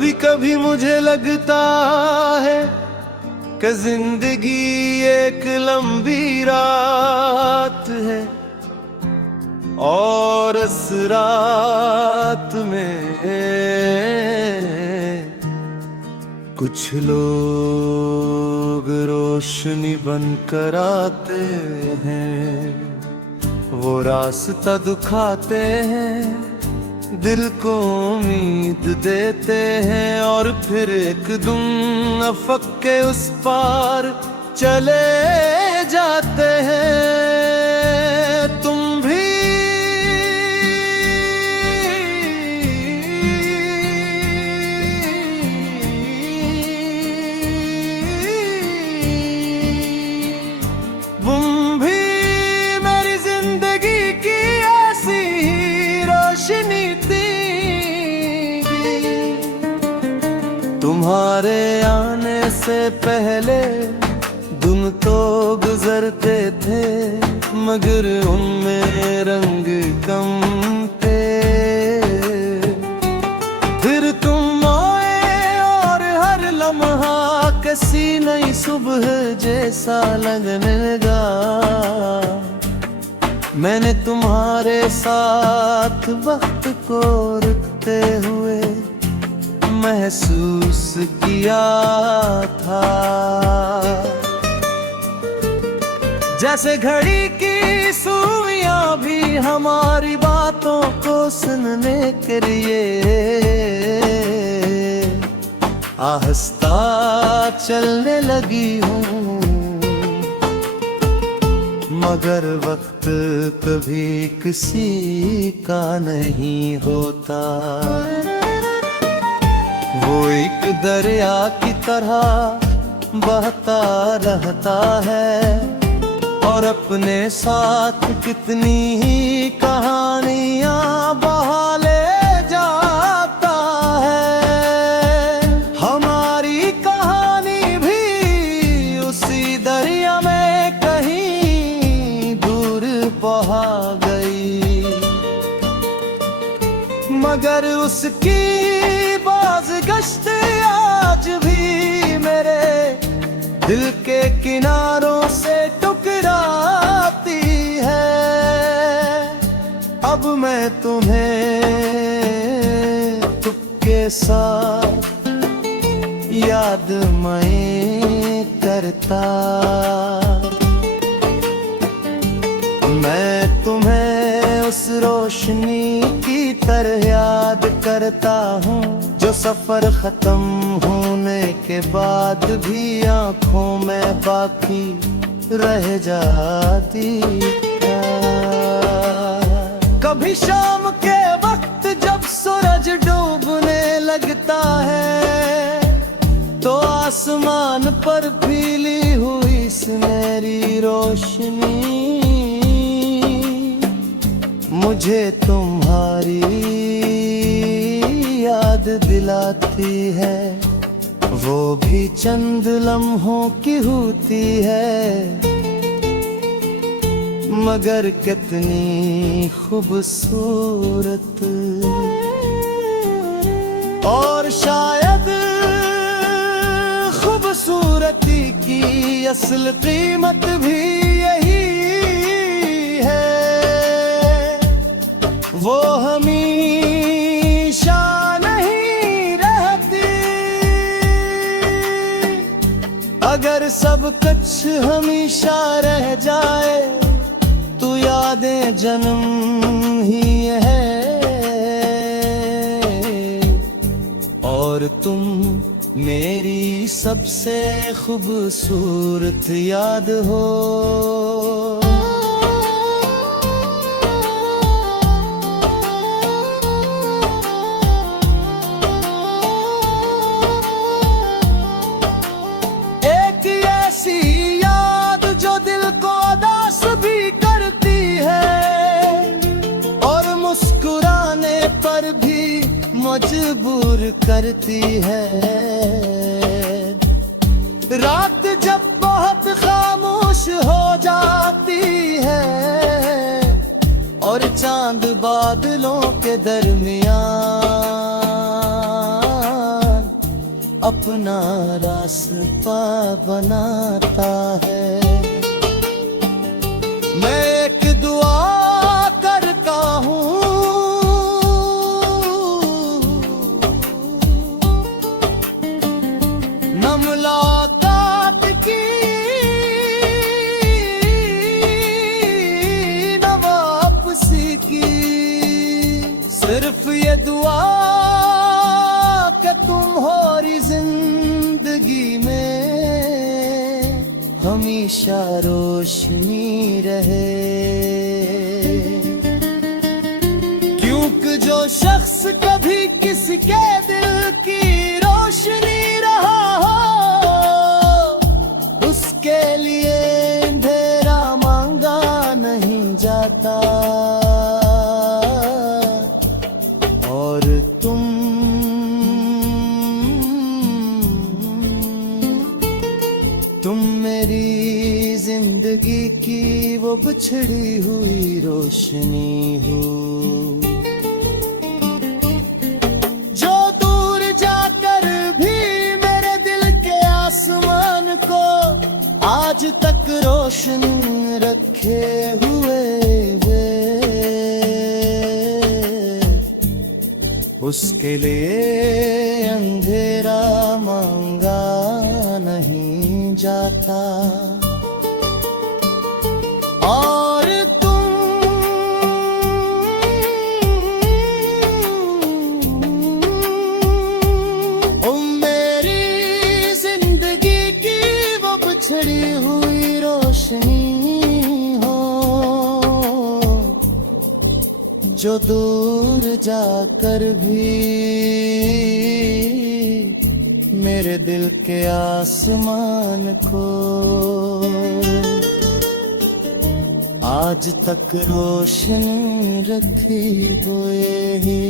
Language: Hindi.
कभी कभी मुझे लगता है कि जिंदगी एक लंबी रात है और इस रात में कुछ लोग रोशनी बनकर आते हैं, वो रास्ता दिखाते हैं, दिल को उम्मीद देते हैं और फिर एक दिन अफक के उस पार चले जाते हैं। तुम भी मेरी जिंदगी की ऐसी ही रोशनी थी। तुम्हारे आने से पहले दिन तो गुजरते थे, मगर उनमें रंग कम थे। फिर तुम आए और हर लम्हा किसी नई सुबह जैसा लगने लगा। मैंने तुम्हारे साथ वक्त को रुकते हुए महसूस किया था, जैसे घड़ी की सुइयां भी हमारी बातों को सुनने के लिए आहिस्ता चलने लगी हूँ। मगर वक्त कभी किसी का नहीं होता, वो एक दरिया की तरह बहता रहता है और अपने साथ कितनी ही कहानियां बहा ले जाता है। हमारी कहानी भी उसी दरिया में कहीं दूर बहा गई, मगर उसकी बाज़गश्त आज भी मेरे दिल के किनारों से टकराती है। अब मैं तुम्हें तुझके साथ याद मैं करता, मैं तुम्हें उस रोशनी की तरह याद करता हूँ जो सफर खत्म होने के बाद भी आंखों में बाकी रह जाती है। कभी शाम के वक्त जब सूरज डूबने लगता है तो आसमान पर फैली हुई सुनहरी रोशनी मुझे तुम्हारी याद दिलाती है। वो भी चंद लम्हों की होती है, मगर कितनी खूबसूरत। और शायद खूबसूरती की असल कीमत भी यही है, वो हमेशा नहीं रहती। अगर सब कुछ हमेशा रह जाए तो यादें जन्म ही है। और तुम मेरी सबसे खूबसूरत याद हो। मजबूर करती है। रात जब बहुत खामोश हो जाती है और चांद बादलों के दरमियान अपना रास्ता बनाता है। मैं एक दुआ करता हूँ, न मुलाकात की न वापसी की, सिर्फ ये दुआ कि तुम्हारी जिंदगी में हमेशा रोशनी रहे। क्योंकि जो शख्स कभी किसी के दिल की रोशनी रहा हो, उसके लिए अंधेरा मांगा नहीं जाता। और तुम मेरी जिंदगी की वो बिछड़ी हुई रोशनी हो, जो दूर जाकर भी मेरे दिल के आसमान को आज तक रोशन रखे हुए वे। उसके लिए अंधेरा मांगा नहीं जाता। और तुम मेरी जिंदगी की वो बिछड़ी हुई रोशनी हो, जो दूर जाकर भी मेरे दिल के आसमान को आज तक रोशन रखी हुए है।